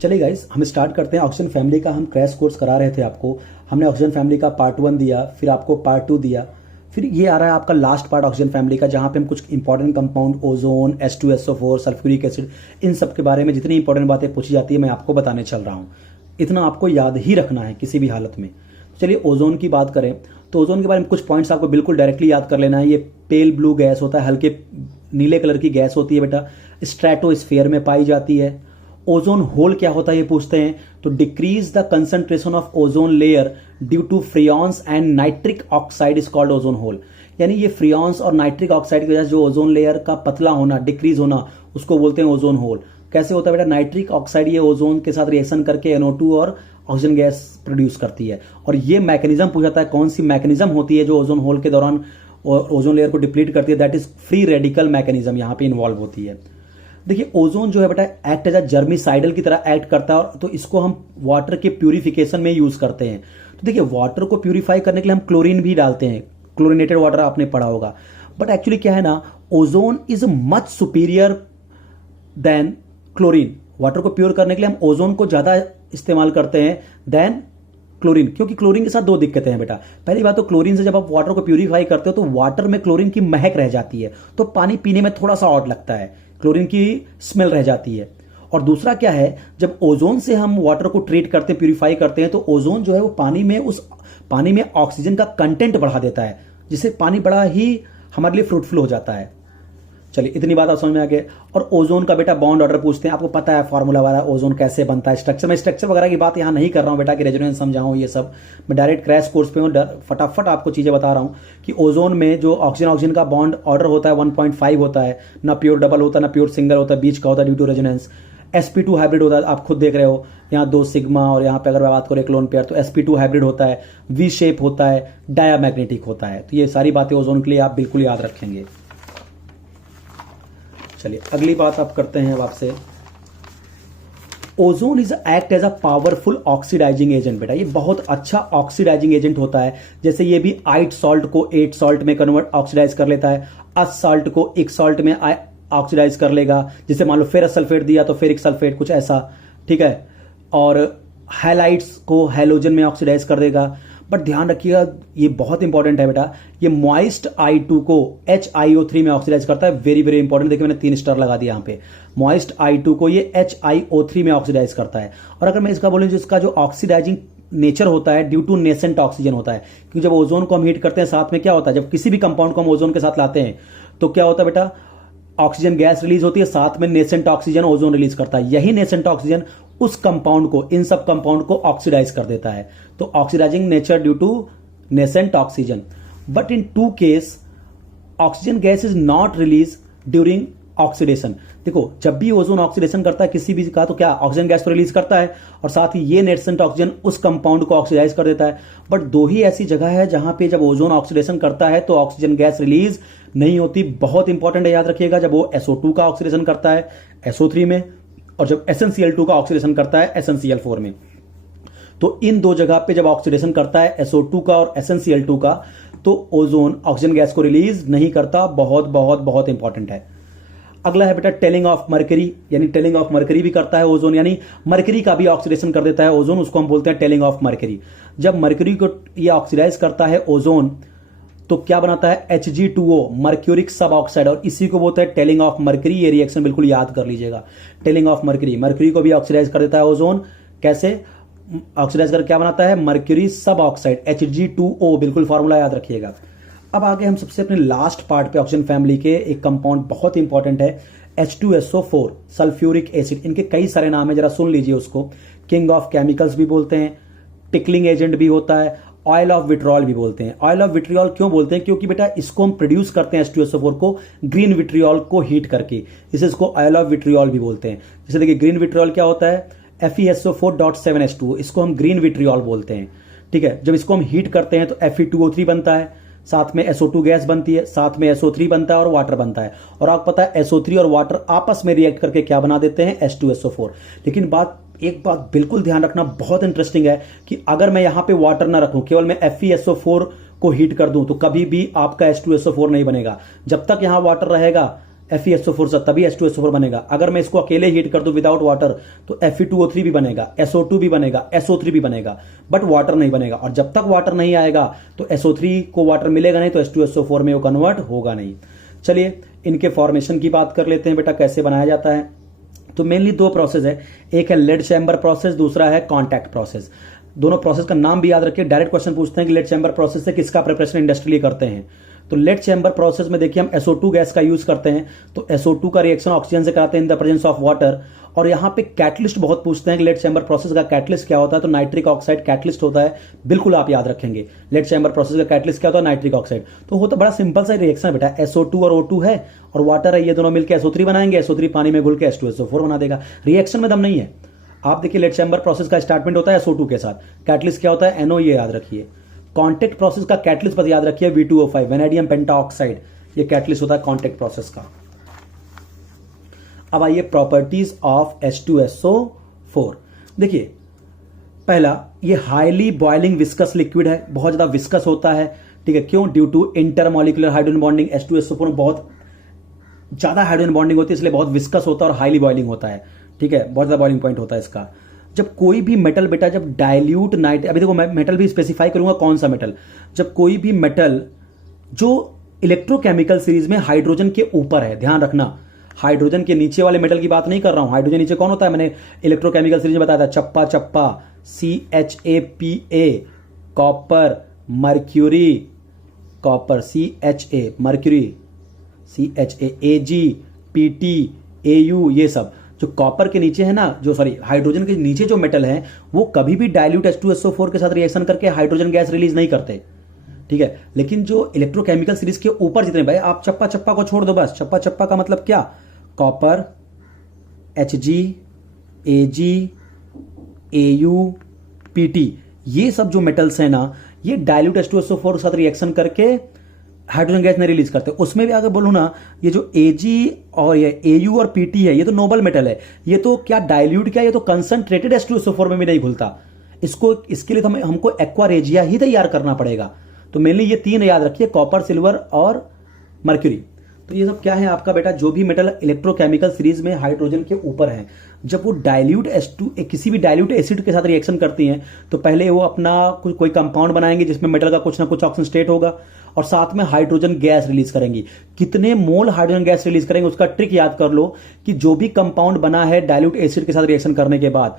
चलिए गाइस, हम स्टार्ट करते हैं। ऑक्सीजन फैमिली का हम क्रैश कोर्स करा रहे थे आपको। हमने ऑक्सीजन फैमिली का पार्ट 1 दिया, फिर आपको पार्ट 2 दिया, फिर ये आ रहा है आपका लास्ट पार्ट ऑक्सीजन फैमिली का, जहां पे हम कुछ important compound, ozone, H2SO4, sulphuric acid, इन सब के बारे में जितनी इंपॉर्टेंट बातें पूछी जाती है मैं आपको बताने चल रहा हूँ। इतना आपको याद ही रखना है किसी भी हालत में। चलिए ओजोन की बात करें तो ओजोन के बारे में कुछ पॉइंट्स आपको बिल्कुल डायरेक्टली याद कर लेना है। ये पेल ब्लू गैस होता है, हल्के नीले कलर की गैस होती है बेटा, स्ट्रेटोस्फीयर में पाई जाती है। ओजोन होल क्या होता है ये पूछते हैं तो decrease the concentration of ozone layer due to freons and nitric oxide is called ozone hole. यानी ये फ्रियॉन्स और नाइट्रिक ऑक्साइड की वजह से जो ओजोन लेयर का पतला होना, डिक्रीज होना, उसको बोलते हैं ओजोन होल। कैसे होता है बेटा? नाइट्रिक ऑक्साइड ये ओजोन के साथ रिएक्शन करके NO2 और ऑक्सीजन गैस प्रोड्यूस करती है। और ये मैकेनिज्म पूछा है, कौन सी मैकेनिज्म होती है जो ओजोन होल के दौरान ओजोन लेयर को डिप्लीट करती है? That is free radical mechanism यहाँ पे इन्वॉल्व होती है। देखिए ओजोन जो है बेटा एक्ट एज अ जर्मिसाइडल की तरह एक्ट करता है, तो इसको हम वाटर के प्यूरिफिकेशन में यूज करते हैं। तो देखिए वाटर को प्यूरिफाई करने के लिए हम क्लोरीन भी डालते हैं, क्लोरीनेटेड वाटर आपने पढ़ा होगा। बट एक्चुअली क्या है ना, ozone is much superior than chlorine. Water को प्योर करने के लिए हम ओजोन को ज्यादा इस्तेमाल करते हैं देन क्लोरीन, क्योंकि क्लोरीन के साथ दो दिक्कतें हैं बेटा। पहली बात तो क्लोरीन से जब आप वाटर को प्यूरिफाई करते हो तो वाटर में क्लोरीन की महक रह जाती है, तो पानी पीने में थोड़ा सा ऑड लगता है, क्लोरीन की स्मेल रह जाती है। और दूसरा क्या है, जब ओजोन से हम वाटर को ट्रीट करते हैं, प्यूरिफाई करते हैं, तो ओजोन जो है वो पानी में ऑक्सीजन का कंटेंट बढ़ा देता है, जिससे पानी बड़ा ही हमारे लिए फ्रूटफुल हो जाता है। चलिए इतनी बात आप समझ में आ गए। और ओजोन का बेटा बॉन्ड ऑर्डर पूछते हैं, आपको पता है फॉर्मूला वाला ओजोन कैसे बनता है, स्ट्रक्चर वगैरह की बात यहां नहीं कर रहा हूं बेटा कि रेजोनेंस समझाऊं, ये सब मैं डायरेक्ट क्रैश कोर्स पे हूं, फटाफट आपको चीजें बता रहा हूं कि ओजोन में जो ऑक्सीजन का बॉन्ड ऑर्डर होता है 1.5 होता है, ना प्योर डबल होता है ना प्योर सिंगल होता है, बीच का होता है due to resonance. sp2 hybrid होता है, आप खुद देख रहे हो यहाँ 2 सिग्मा, और यहाँ पे अगर मैं बात करूँ एक लोन पेयर तो sp2 हाइब्रिड होता है, V शेप होता है, डायामैग्नेटिक होता है। तो ये सारी बातें ओजोन के लिए आप बिल्कुल याद रखेंगे। चलिए अगली बात आप करते हैं अब आपसे। Ozone is act as a powerful oxidising agent बेटा, ये बहुत अच्छा ऑक्सीडाइजिंग एजेंट होता है। जैसे ये भी 8 सॉल्ट को 8 सॉल्ट में कन्वर्ट ऑक्सीडाइज कर लेता है, 8 सॉल्ट को 1 सॉल्ट में ऑक्सीडाइज कर लेगा। जैसे मान लो फेरस सल्फेट दिया तो फेरिक सल्फेट, कुछ ऐसा, ठीक है। और हैलाइड्स को हैलोजन में ऑक्सीडाइज कर देगा। बट ध्यान रखिएगा ये बहुत इंपॉर्टेंट है बेटा, ये मॉइस्ट I2 को HiO3 में ऑक्सीडाइज करता है। वेरी वेरी इंपॉर्टेंट, देखिए मैंने 3 स्टार लगा दिया यहाँ पे। मॉइस्ट I2 को ये HiO3 में ऑक्सीडाइज करता है। और अगर मैं इसका बोलूं जिसका जो ऑक्सीडाइजिंग नेचर होता है ड्यू टू नेसेंट ऑक्सीजन होता है, क्योंकि जब ओजोन को हम हीट करते हैं साथ में क्या होता है, जब किसी भी कंपाउंड को हम ओजोन के साथ लाते हैं तो क्या होता है बेटा, ऑक्सीजन गैस रिलीज होती है, साथ में नेसेंट ऑक्सीजन ओजोन रिलीज करता है। यही नेसेंट ऑक्सीजन उस कंपाउंड को, इन सब कंपाउंड को ऑक्सीडाइज कर देता है। तो oxidising nature due to nascent oxygen. But in 2 case oxygen gas is not release during oxidation. देखो जब भी ओजोन ऑक्सीडेशन करता है किसी भी का, तो क्या ऑक्सीजन गैस तो रिलीज करता है, और साथ ही ये नेसेंट ऑक्सीजन उस कंपाउंड को ऑक्सीडाइज कर देता है। बट 2 ही ऐसी जगह है जहां पे जब ओजोन ऑक्सीडेशन करता है तो ऑक्सीजन गैस रिलीज नहीं होती। बहुत इंपॉर्टेंट है, याद रखिएगा। जब वो SO2 का ऑक्सीडेशन करता है SO3 में, और जब SnCl2 का ऑक्सीडेशन करता है SnCl4 में। तो इन 2 जगह पे जब ऑक्सीडेशन करता है SO2 का और SnCl2 का, तो ओजोन ऑक्सीजन गैस को रिलीज नहीं करता। बहुत बहुत बहुत इंपॉर्टेंट है। अगला है बेटा टेलिंग ऑफ मरकरी, यानी टेलिंग ऑफ मरकरी भी करता है ओजोन, यानी मरकरी का भी ऑक्सीडेशन कर देता है ओजोन, उसको हम बोलते हैं टेलिंग ऑफ मरकरी। जब मरकरी को ये ऑक्सीडाइज करता है ओजोन तो क्या बनाता है, Hg2O, मर्क्यूरिक सब ऑक्साइड, और इसी को बोलते हैं टेलिंग ऑफ मरकरी। ये रिएक्शन बिल्कुल याद कर लीजिएगा, टेलिंग ऑफ मरकरी। मरकरी को भी ऑक्सीडाइज कर देता है ओजोन। कैसे ऑक्सीडाइज कर क्या बनाता है, मर्क्यूरी सब ऑक्साइड Hg2O, बिल्कुल फॉर्मूला याद रखिएगा। अब आगे हम सबसे अपने लास्ट पार्ट पे ऑक्सीजन फैमिली के एक कंपाउंड बहुत इंपॉर्टेंट है, H2SO4, सल्फ्यूरिक एसिड। इनके कई सारे नाम है, जरा सुन लीजिए उसको। किंग ऑफ केमिकल्स भी बोलते हैं, टिकलिंग एजेंट भी होता है, ऑयल ऑफ विट्रियोल भी बोलते हैं। ऑयल ऑफ विट्रियोल क्यों बोलते हैं, क्योंकि बेटा इसको हम प्रोड्यूस करते हैं H2SO4 को ग्रीन विट्रियोल को हीट करके, इसे इसको ऑयल ऑफ विट्रियोल भी बोलते हैं। जैसे देखिए ग्रीन विट्रियोल क्या होता है, FeSO4.7H2O, इसको हम ग्रीन विट्रियोल बोलते हैं, ठीक है। जब इसको हम हीट करते हैं तो Fe2O3 बनता है, साथ में SO2 गैस बनती है, साथ में SO3 बनता है और वाटर बनता है। और आपको पता है SO3 और वाटर आपस में रिएक्ट करके क्या बना देते हैं, H2SO4। लेकिन एक बात बिल्कुल ध्यान रखना, बहुत इंटरेस्टिंग है, कि अगर मैं यहां पे वाटर ना रखूं, केवल मैं FeSO4 को हीट कर दूं, तो कभी भी आपका H2SO4 नहीं बनेगा। जब तक यहां वाटर रहेगा FeSO4 से तभी H2SO4 बनेगा। अगर मैं इसको अकेले हीट कर दूं विदाउट वाटर तो Fe2O3 भी बनेगा, SO2 भी बनेगा, SO3 भी बनेगा, बट वाटर नहीं बनेगा। और जब तक वाटर नहीं आएगा तो SO3 को वाटर मिलेगा नहीं, तो H2SO4 में वो कन्वर्ट होगा नहीं। चलिए इनके फॉर्मेशन की बात कर लेते हैं बेटा, कैसे बनाया जाता है। तो मेनली दो प्रोसेस है, एक है लेड चैम्बर प्रोसेस, दूसरा है कॉन्टैक्ट प्रोसेस। दोनों प्रोसेस का नाम भी याद रखिए। डायरेक्ट क्वेश्चन पूछते हैं कि लेड चैम्बर प्रोसेस से किसका प्रिपरेशन इंडस्ट्रियली करते हैं। तो लेड चैम्बर प्रोसेस में देखिए हम SO2 गैस का यूज करते हैं, तो SO2 का रिएक्शन ऑक्सीजन से कराते हैं in the presence of water. और यहाँ पे कैटलिस्ट बहुत पूछते हैं कि लेड चैम्बर प्रोसेस का कैटलिस्ट क्या होता है, तो नाइट्रिक ऑक्साइड कैटलिस्ट होता है। बिल्कुल आप याद रखेंगे, लेड चैम्बर प्रोसेस का कैटलिस्ट क्या होता है, नाइट्रिक ऑक्साइड। तो होता बड़ा सिंपल सा रिएक्शन है बेटा, SO2 और O2 है और वाटर है, ये दोनों मिलकर SO3 बनाएंगे, SO3 पानी में घुल के H2SO4 बना देगा। रिएक्शन में दम नहीं है। आप देखिए लेड चैम्बर प्रोसेस का स्टार्टमेंट होता है SO2 के साथ, कैटलिस्ट क्या होता है NO, ये याद रखिए। कॉन्टैक्ट प्रोसेस का कैटलिस्ट पर याद रखिए V2O5, वेनेडियम पेंटाऑक्साइड, ये कैटलिस्ट होता है कॉन्टैक्ट प्रोसेस का। अब आइए प्रॉपर्टीज ऑफ H2SO4। देखिए पहला, ये हाईली बॉइलिंग विस्कस लिक्विड है, बहुत ज्यादा विस्कस होता है। ठीक है, क्यों? Due to intermolecular hydrogen bonding. H2SO4 में बहुत ज्यादा हाइड्रोजन बॉन्डिंग होती है, इसलिए बहुत विस्कस होता है और हाईली बॉइलिंग होता है। ठीक है, बहुत ज्यादा बॉइलिंग पॉइंट होता है इसका। जब कोई भी मेटल बेटा, जब डाइल्यूट नाइट, अभी देखो मैं मेटल भी स्पेसिफाई करूंगा कौन सा मेटल। जब कोई भी मेटल जो इलेक्ट्रोकेमिकल सीरीज में हाइड्रोजन के ऊपर है, ध्यान रखना, हाइड्रोजन के नीचे वाले मेटल की बात नहीं कर रहा हूं। हाइड्रोजन नीचे कौन होता है, मैंने इलेक्ट्रोकेमिकल सीरीज में बताया था, चप्पा चप्पा, CHAPA, copper, mercury, copper, CHA, mercury, CHA, AG, PT, AU, ये सब जो कॉपर के नीचे है ना, जो सॉरी हाइड्रोजन के नीचे जो मेटल है, वो कभी भी डाइल्यूट H2SO4 के साथ रिएक्शन करके हाइड्रोजन गैस रिलीज नहीं करते। ठीक है, लेकिन जो इलेक्ट्रोकेमिकल सीरीज के ऊपर जितने, भाई आप चप्पा चप्पा को छोड़ दो बस, चप्पा चप्पा का मतलब क्या, copper, Hg, Ag, Au, PT, ये सब जो मेटल्स है ना, ये डाइल्यूट H2SO4 के साथ रिएक्शन करके हाइड्रोजन गैस नहीं रिलीज करते। उसमें भी अगर बोलूं ना, ये जो Ag और ये Au और PT है, ये तो नोबल मेटल है, ये तो क्या डाइल्यूट, क्या ये तो कंसंट्रेटेड H2SO4 में भी नहीं घुलता। इसको, इसके लिए तो हमको एक्वा रेजिया ही तैयार करना पड़ेगा। तो मेनली ये तीन याद रखिए, कॉपर, सिल्वर और मर्क्यूरी। तो ये सब क्या है आपका बेटा, जो भी मेटल इलेक्ट्रोकेमिकल सीरीज में हाइड्रोजन के ऊपर है, जब वो डाइल्यूट H2 किसी भी डाइल्यूट एसिड के साथ रिएक्शन करती हैं, तो पहले वो अपना कोई कंपाउंड बनाएंगे जिसमें मेटल का कुछ ना कुछ ऑक्सीजन स्टेट होगा, और साथ में हाइड्रोजन गैस रिलीज करेंगी। कितने मोल हाइड्रोजन गैस रिलीज करेंगे उसका ट्रिक याद कर लो, कि जो भी कंपाउंड बना है डाइल्यूट एसिड के साथ रिएक्शन करने के बाद,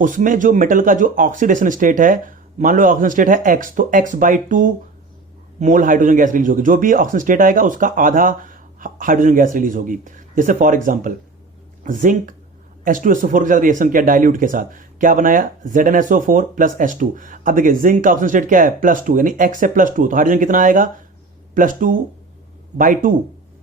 उसमें जो मेटल का जो ऑक्सीडेशन स्टेट है, मान लो ऑक्सीजन स्टेट है X, तो X/2 मोल हाइड्रोजन गैस रिलीज होगी। जो भी ऑक्सीजन स्टेट आएगा उसका आधा हाइड्रोजन गैस रिलीज होगी। जैसे फॉर एग्जांपल जिंक H2SO4 के साथ रिएक्शन किया डाइल्यूट के साथ, क्या बनाया, ZnSO4 प्लस H2। अब देखिए जिंक का ऑक्सीजन स्टेट क्या है, +2, यानी X से +2, तो हाइड्रोजन कितना आएगा, +2/2,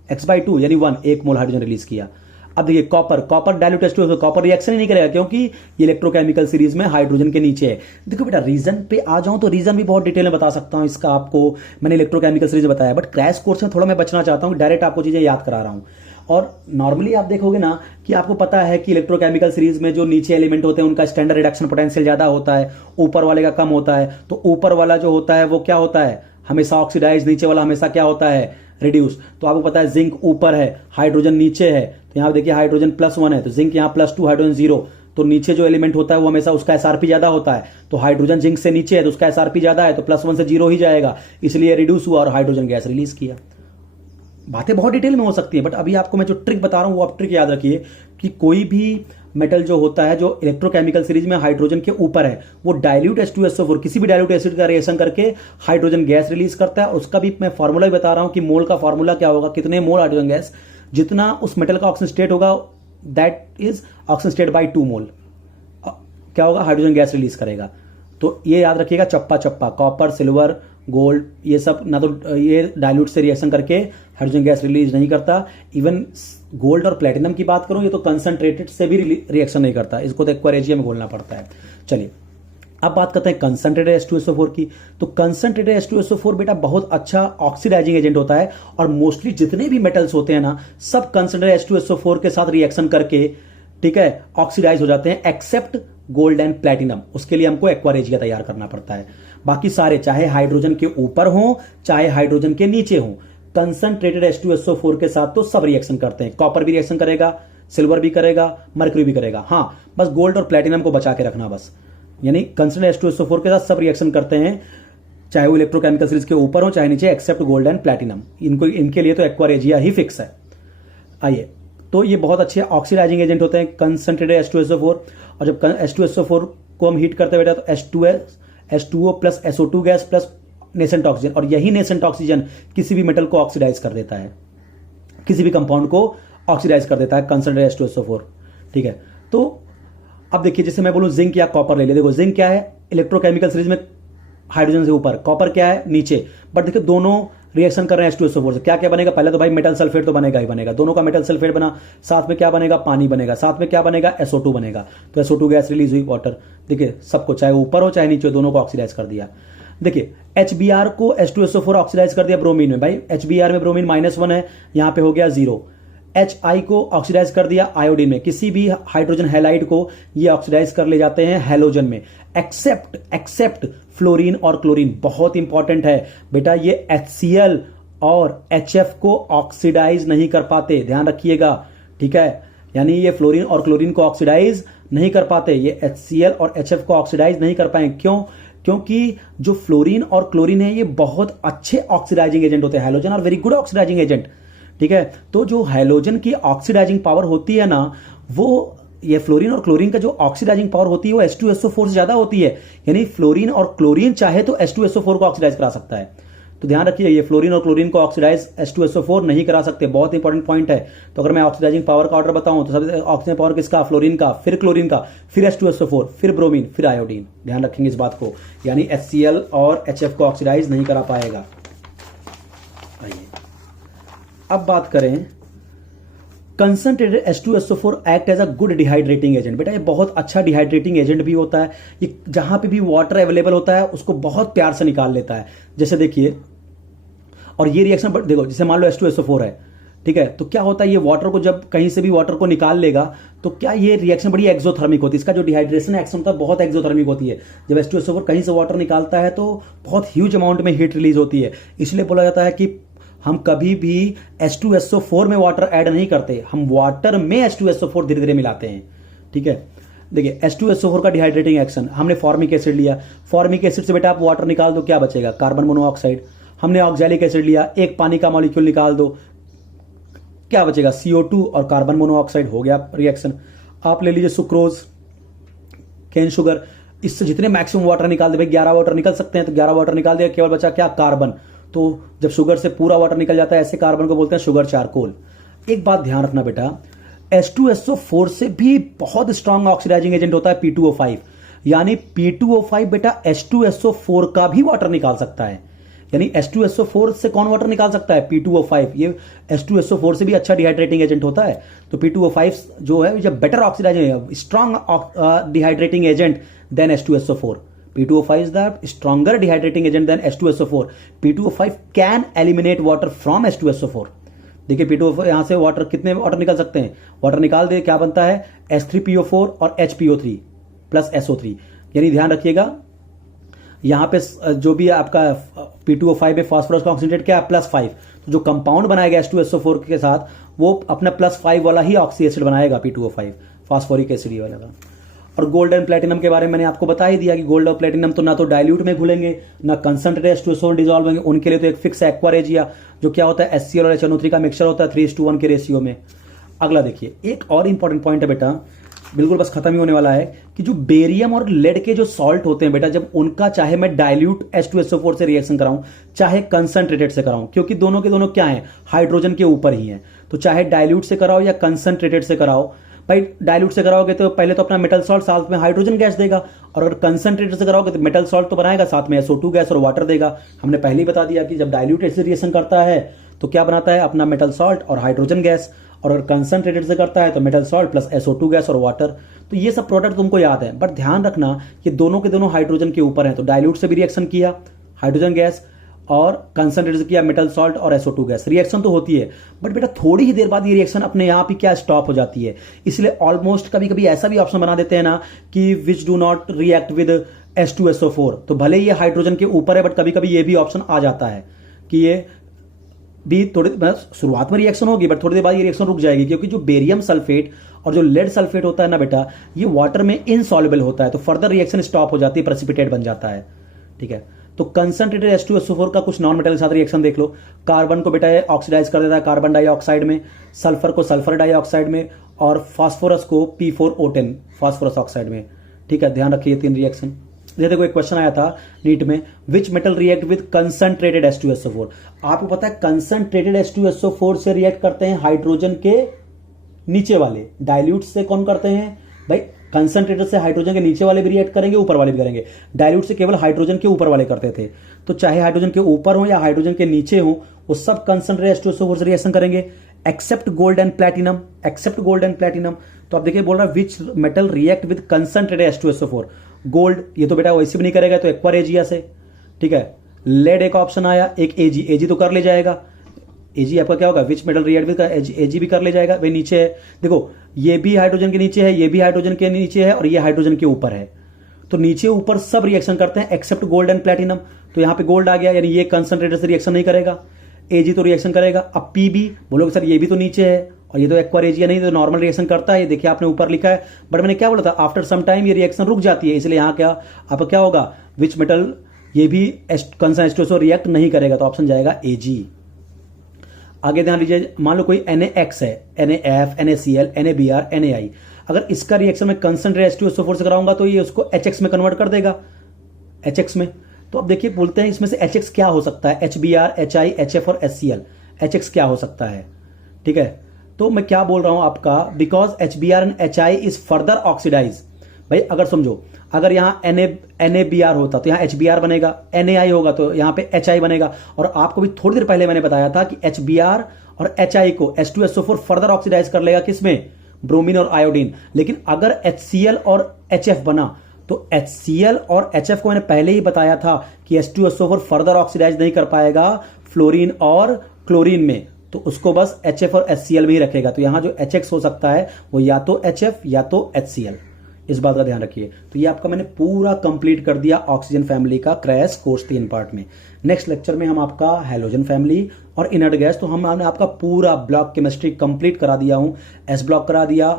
X/2 यानी 1, 1 मोल हाइड्रोजन रिलीज किया। अब देखिए copper dilute H2SO4, copper reaction ही नहीं करेगा क्योंकि ये इलेक्ट्रोकेमिकल सीरीज में हाइड्रोजन के नीचे है। देखो बेटा रीजन पे आ जाऊं तो रीजन भी बहुत डिटेल में बता सकता हूं इसका, आपको मैंने इलेक्ट्रोकेमिकल सीरीज बताया, बट क्रैश कोर्स में थोड़ा मैं बचना चाहता हूं, डायरेक्ट आपको चीजें याद करा रहा हूं। और नॉर्मली आप देखोगे ना कि आपको पता है कि इलेक्ट्रोकेमिकल सीरीज में जो नीचे एलिमेंट होते हैं उनका स्टैंडर्ड रिडक्शन पोटेंशियल ज्यादा होता है, ऊपर वाले का कम होता है। तो ऊपर वाला जो होता है वो क्या होता है, हमेशा ऑक्सीडाइज, नीचे वाला हमेशा क्या होता है, रिड्यूस। तो आपको पता है जिंक ऊपर है, हाइड्रोजन नीचे है, तो यहां देखिए हाइड्रोजन +1 है, तो जिंक यहां +2, हाइड्रोजन 0, तो नीचे जो एलिमेंट होता है वो हमेशा उसका SRP ज्यादा होता है। तो हाइड्रोजन जिंक से नीचे है तो उसका SRP ज्यादा है, तो +1 से 0 ही जाएगा, इसलिए रिड्यूस हुआ और हाइड्रोजन गैस रिलीज किया। बातें बहुत डिटेल में हो सकती है, बट अभी आपको मैं जो ट्रिक बता रहा हूं वो आप ट्रिक याद रखिए, कि कोई भी मेटल जो होता है जो इलेक्ट्रोकेमिकल सीरीज में हाइड्रोजन के ऊपर है, वो डाइल्यूट H2SO4 किसी भी डाइल्यूट एसिड का रिएक्शन करके हाइड्रोजन गैस रिलीज करता है। उसका भी मैं फॉर्मूला भी बता रहा हूं कि मोल का फॉर्मूला क्या होगा, कितने मोल हाइड्रोजन गैस, जितना उस मेटल का ऑक्सीजन स्टेट होगा that is oxygen state by 2 मोल क्या होगा, हाइड्रोजन गैस रिलीज करेगा। तो ये याद रखिएगा, चप्पा चप्पा, कॉपर, सिल्वर, गोल्ड, ये सब ना तो ये डाइल्यूट से रिएक्शन करके हाइड्रोजन गैस रिलीज नहीं करता। इवन गोल्ड और प्लेटिनम की बात करूं, ये तो कंसंट्रेटेड से भी रिएक्शन नहीं करता, इसको तो एक्वारेजिया में घोलना पड़ता है। चलिए अब बात करते हैं कंसंट्रेटेड H2SO4 की। तो कंसंट्रेटेड H2SO4 बेटा बहुत अच्छा ऑक्सीडाइजिंग एजेंट होता है, और मोस्टली जितने भी मेटल्स होते हैं ना, सब कंसंट्रेटेड H2SO4 के साथ रिएक्शन करके, ठीक है, ऑक्सीडाइज हो जाते हैं, एक्सेप्ट गोल्ड एंड प्लेटिनम। उसके लिए हमको एक्वारेजिया तैयार करना पड़ता है। बाकी सारे चाहे हाइड्रोजन के ऊपर हो चाहे हाइड्रोजन के नीचे हो, कंसंट्रेटेड H2SO4 के साथ तो सब रिएक्शन करते हैं, कॉपर भी रिएक्शन करेगा, सिल्वर भी करेगा, मर्क्यूरी भी करेगा। हाँ, बस गोल्ड और प्लेटिनम को बचा के रखना बस। यानी कंसंट्रेटेड H2SO4 के साथ सब रिएक्शन करते हैं, चाहे वो इलेक्ट्रोकेमिकल सीरीज के ऊपर हो चाहे नीचे, एक्सेप्ट गोल्ड एंड प्लेटिनम। इनके लिए तो एक्वा रेजिया ही फिक्स है। आइए, तो ये बहुत अच्छे ऑक्सीडाइजिंग एजेंट होते हैं कंसंट्रेटेड H2SO4। और जब H2SO4 को हम हीट करते बेटा तो H2O plus SO2 gas plus nascent oxygen, और यही नेसेंट ऑक्सीजन किसी भी मेटल को ऑक्सीडाइज कर देता है, किसी भी कंपाउंड को ऑक्सीडाइज कर देता है कंसंट्रेटेड H2SO4। ठीक है, तो अब देखिए जैसे मैं बोलूं जिंक या कॉपर ले ले, देखो जिंक क्या है, इलेक्ट्रोकेमिकल सीरीज में हाइड्रोजन से ऊपर, कॉपर क्या है नीचे, बट देखिए दोनों रिएक्शन कर रहे हैं H2SO4 से। क्या क्या बनेगा, पहले तो भाई मेटल सल्फेट तो बनेगा ही बनेगा, दोनों का मेटल सल्फेट बना, साथ में क्या बनेगा, पानी बनेगा, साथ में क्या बनेगा, SO2 बनेगा। तो SO2 गैस रिलीज हुई, वाटर, देखिए सबको चाहे ऊपर हो चाहे नीचे, दोनों को ऑक्सीडाइज कर दिया। देखिए HBr को H2SO4 ऑक्सीडाइज कर दिया ब्रोमीन में, भाई HBr में ब्रोमीन -1 है, यहां पे हो गया 0। HI को ऑक्सीडाइज कर दिया आयोडीन में, किसी भी हाइड्रोजन हैलाइड को ये ऑक्सीडाइज कर ले जाते हैं हैलोजन में, एक्सेप्ट फ्लोरीन और क्लोरीन। बहुत इंपॉर्टेंट है बेटा, ये HCl और HF को ऑक्सीडाइज नहीं कर पाते, ध्यान रखिएगा। ठीक है, यानी ये फ्लोरीन और क्लोरीन को ऑक्सीडाइज नहीं कर पाते, ये HCl और HF को ऑक्सीडाइज नहीं कर पाए। क्यों? क्योंकि जो फ्लोरीन और क्लोरीन है ये बहुत अच्छे ऑक्सीडाइजिंग एजेंट होते हैं, हैलोजन और वेरी गुड ऑक्सीडाइजिंग एजेंट। ठीक है, तो जो हैलोजन की ऑक्सीडाइजिंग पावर होती है ना, वो ये फ्लोरीन और क्लोरीन का जो ऑक्सीडाइजिंग पावर होती है वो H2SO4 से ज्यादा होती है। यानी फ्लोरीन और क्लोरीन चाहे तो H2SO4 को ऑक्सीडाइज करा सकता है। तो ध्यान रखिए, ये फ्लोरीन और क्लोरीन को ऑक्सीडाइज H2SO4 नहीं करा सकते, बहुत इंपॉर्टेंट पॉइंट है। तो अगर मैं ऑक्सीडाइजिंग पावर का ऑर्डर बताऊं तो सबसे ऑक्सीजन पावर किसका, फ्लोरीन का, फिर क्लोरीन का, फिर H2SO4, फिर ब्रोमीन, फिर आयोडीन। ध्यान रखेंगे इस बात को, यानी HCl और HF को ऑक्सीडाइज नहीं करा पाएगा। आइए अब बात करें concentrated H2SO4 act as a good dehydrating agent. बेटा ये बहुत अच्छा डिहाइड्रेटिंग एजेंट भी होता है, ये जहां पे भी वाटर अवेलेबल होता है उसको बहुत प्यार से निकाल लेता है। जैसे देखिए, और ये रिएक्शन देखो, जैसे मान लो H2SO4 है, ठीक है, तो क्या होता है, ये वाटर को जब कहीं से भी वाटर को निकाल लेगा तो क्या ये रिएक्शन बड़ी एक्सोथर्मिक होती है, इसका जो डिहाइड्रेशन एक्शन होता है बहुत एक्सोथर्मिक होती है। जब H2SO4 कहीं से वाटर निकालता है तो बहुत ह्यूज अमाउंट में हीट रिलीज होती है। इसलिए बोला जाता है कि हम कभी भी H2SO4 में वाटर ऐड नहीं करते, हम वाटर में H2SO4 धीरे धीरे मिलाते हैं। ठीक है, देखिए H2SO4 का डिहाइड्रेटिंग एक्शन, हमने फॉर्मिक एसिड लिया, फॉर्मिक एसिड से बेटा आप वाटर निकाल दो, क्या बचेगा, कार्बन मोनोऑक्साइड। हमने ऑक्सैलिक एसिड लिया, एक पानी का मॉलिक्यूल निकाल दो, क्या बचेगा, CO2 और कार्बन मोनोऑक्साइड, हो गया रिएक्शन। आप ले लीजिए सुक्रोज, केन शुगर, इससे जितने मैक्सिमम वाटर निकाल दे, भाई 11 वाटर निकल सकते हैं तो 11 वाटर निकाल दिया, केवल बचा क्या, कार्बन। तो जब शुगर से पूरा वाटर निकल जाता है, ऐसे कार्बन को बोलते हैं शुगर चारकोल। एक बात ध्यान रखना बेटा, H2SO4 से भी बहुत स्ट्रांग ऑक्सीडाइजिंग एजेंट होता है P2O5, यानी P2O5 बेटा H2SO4 का भी वाटर निकाल सकता है। यानी H2SO4 से कौन वाटर निकाल सकता है, P2O5। ये H2SO4 से भी अच्छा डिहाइड्रेटिंग एजेंट होता है। तो P2O5 जो है जब better oxidising strong dehydrating agent than H2SO4। P2O5 is the stronger dehydrating agent than H2SO4. P2O5 can eliminate water from H2SO4. देखिए P2O4 यहां से वाटर, कितने वाटर निकल सकते हैं, वाटर निकाल दे, क्या बनता है, H3PO4 और HPO3 प्लस SO3। यानी ध्यान रखिएगा, यहां पे जो भी आपका P2O5 में फास्फोरस का ऑक्सीडेट क्या है, +5। तो जो कंपाउंड बनाएगा H2SO4 के साथ वो अपना +5 वाला ही ऑक्सी एसिड बनाएगा, P2O5 फास्फोरिक एसिड वाला का। और गोल्ड एंड प्लेटिनम के बारे में मैंने आपको बता ही दिया कि गोल्ड और प्लेटिनम तो ना तो डाइल्यूट में घुलेंगे ना कंसंट्रेटेड H2SO4 डिजॉल्व होंगे, उनके लिए तो एक फिक्स एक्वा रेजिया जो क्या होता है HCl और HNO3 का मिक्सचर होता है 3:1 के रेशियो में। अगला देखिए, एक और इंपॉर्टेंट पॉइंट है बेटा, बिल्कुल बस खत्म ही होने वाला है, कि जो बेरियम और लेड के जो सॉल्ट होते हैं बेटा, जब उनका चाहे मैं डाइल्यूट H2SO4 से रिएक्शन कराऊं चाहे कंसंट्रेटेड से कराऊं, क्योंकि दोनों के दोनों क्या है, हाइड्रोजन के ऊपर ही है, तो चाहे डाइल्यूट से कराओ या कंसंट्रेटेड से कराओ, भाई डाइल्यूट से कराओगे तो पहले तो अपना मेटल सॉल्ट साथ में हाइड्रोजन गैस देगा, और अगर कंसंट्रेटेड से कराओगे तो मेटल सॉल्ट तो बनाएगा, साथ में SO2 गैस और वाटर देगा। हमने पहले ही बता दिया कि जब डाइल्यूट एसिड रिएक्शन करता है तो क्या बनाता है, अपना मेटल सॉल्ट और हाइड्रोजन गैस, और अगर कंसंट्रेटेड से करता है तो metal salt plus SO2 gas और वाटर। तो ये सब प्रोडक्ट तुमको याद है, बट ध्यान रखना ये दोनों के दोनों हाइड्रोजन के ऊपर है। तो डाइल्यूट से भी रिएक्शन किया हाइड्रोजन गैस, और कंसंट्रेटेड से किया मेटल सॉल्ट और SO2 गैस, रिएक्शन तो होती है, बट बेटा थोड़ी ही देर बाद ये रिएक्शन अपने आप ही क्या स्टॉप हो जाती है। इसलिए ऑलमोस्ट कभी कभी ऐसा भी ऑप्शन बना देते हैं ना कि which do not react with H2SO4। तो भले ये हाइड्रोजन के ऊपर है, बट कभी कभी ये भी ऑप्शन आ जाता है कि ये भी थोड़ी शुरुआत में रिएक्शन होगी, बट थोड़ी देर बाद ये रिएक्शन रुक जाएगी, क्योंकि जो बेरियम सल्फेट और जो लेड सल्फेट होता है ना बेटा, ये वाटर में इनसॉल्युबल होता है, तो फर्दर रिएक्शन स्टॉप हो जाती है, प्रेसिपिटेट बन जाता है। ठीक है, तो कंसंट्रेटेड H2SO4 का कुछ नॉन मेटल के साथ रिएक्शन देख लो। कार्बन को बेटा ये ऑक्सीडाइज कर देता है कार्बन डाइऑक्साइड में, सल्फर को सल्फर डाइऑक्साइड में, और फास्फोरस को P4O10 फास्फोरस ऑक्साइड में। ठीक है, ध्यान रखिए 3 रिएक्शन। जैसे देखो एक क्वेश्चन आया था नीट में, विच metal react with concentrated H2SO4। आपको पता है कंसंट्रेटेड H2SO4 से रिएक्ट करते हैं हाइड्रोजन के नीचे वाले, डाइल्यूट से कौन करते हैं भाई, कंसंट्रेटेड से हाइड्रोजन के नीचे वाले भी रिएक्ट करेंगे, ऊपर वाले भी करेंगे। डाइल्यूट से केवल हाइड्रोजन के ऊपर वाले करते थे, तो चाहे हाइड्रोजन के ऊपर हो या हाइड्रोजन के नीचे हो, वो सब कंसंट्रेटेड H2SO4 से रिएक्शन करेंगे, except gold and platinum, except gold and platinum. तो आप देखिए बोल रहा है which metal react with concentrated H2SO4। Gold ये तो बेटा वैसे भी नहीं करेगा, तो एक्वा रेजिया से। ठीक है, लेड एक ऑप्शन आया, एक एजी, एजी तो कर ले जाएगा, एजी आपका क्या होगा, विच मेटल रिएक्ट विद, एजी भी कर ले जाएगा, वे नीचे है। देखो ये भी हाइड्रोजन के नीचे है, ये भी हाइड्रोजन के नीचे है, और ये हाइड्रोजन के ऊपर है, तो नीचे ऊपर सब रिएक्शन करते हैं एक्सेप्ट गोल्ड एंड प्लैटिनम। तो यहां पे गोल्ड आ गया, यानी ये कंसंट्रेटेड से रिएक्शन नहीं करेगा, एजी तो रिएक्शन करेगा। अब पीबी बोलोगे सर ये भी तो नीचे है और ये तो एक्वा रेजिया नहीं, तो नॉर्मल रिएक्शन करता है, ये देखिए आपने ऊपर लिखा है, बट मैंने क्या बोला था, आफ्टर सम टाइम ये रिएक्शन रुक जाती है, इसलिए यहां क्या आपका क्या होगा, विच मेटल, ये भी कंसंट्रेटेड रिएक्ट नहीं करेगा, तो ऑप्शन जाएगा एजी। आगे ध्यान दीजिए, मान लो कोई NaX है, NaF, NaCl, NaBr, NaI, अगर इसका रिएक्शन में कंसंट्रेटेड H2SO4 से कराऊंगा तो ये उसको HX में कन्वर्ट कर देगा, HX में। तो अब देखिए बोलते हैं इसमें से HX क्या हो सकता है, HBr, HI, HF और HCl, HX क्या हो सकता है। ठीक है, तो मैं क्या बोल रहा हूं आपका, because HBr and HI is further oxidise. भाई अगर समझो, अगर यहां NaBr होता तो यहां HBr बनेगा, NaI होगा तो यहां पे HI बनेगा, और आपको भी थोड़ी देर पहले मैंने बताया था कि HBr और HI को H2SO4 फर्दर ऑक्सीडाइज कर लेगा, किसमें, ब्रोमीन और आयोडीन। लेकिन अगर HCl और HF बना तो HCl और HF को मैंने पहले ही बताया था कि H2SO4 फर्दर ऑक्सीडाइज नहीं कर पाएगा फ्लोरीन और क्लोरीन में, तो उसको बस HF और HCl में ही रखेगा। तो यहां जो HX हो सकता है वो या तो HF या तो HCl, इस बात का ध्यान रखिए। तो ये आपका मैंने पूरा कंप्लीट कर दिया ऑक्सीजन फैमिली का क्रैश कोर्स 3 पार्ट में। नेक्स्ट लेक्चर में हम आपका हैलोजन फैमिली और इनर्ट गैस, तो हमने आपका पूरा ब्लॉक केमिस्ट्री कंप्लीट करा दिया हूं। S ब्लॉक करा दिया,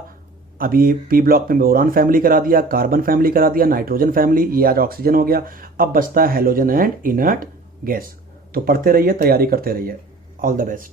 अभी P ब्लॉक में बोरान फैमिली करा दिया, कार्बन फैमिली करा दिया, नाइट्रोजन फैमिली, ये आज ऑक्सीजन हो गया। अब बचता है हैलोजन एंड इनर्ट गैस। तो पढ़ते रहिए, तैयारी करते रहिए। All the best.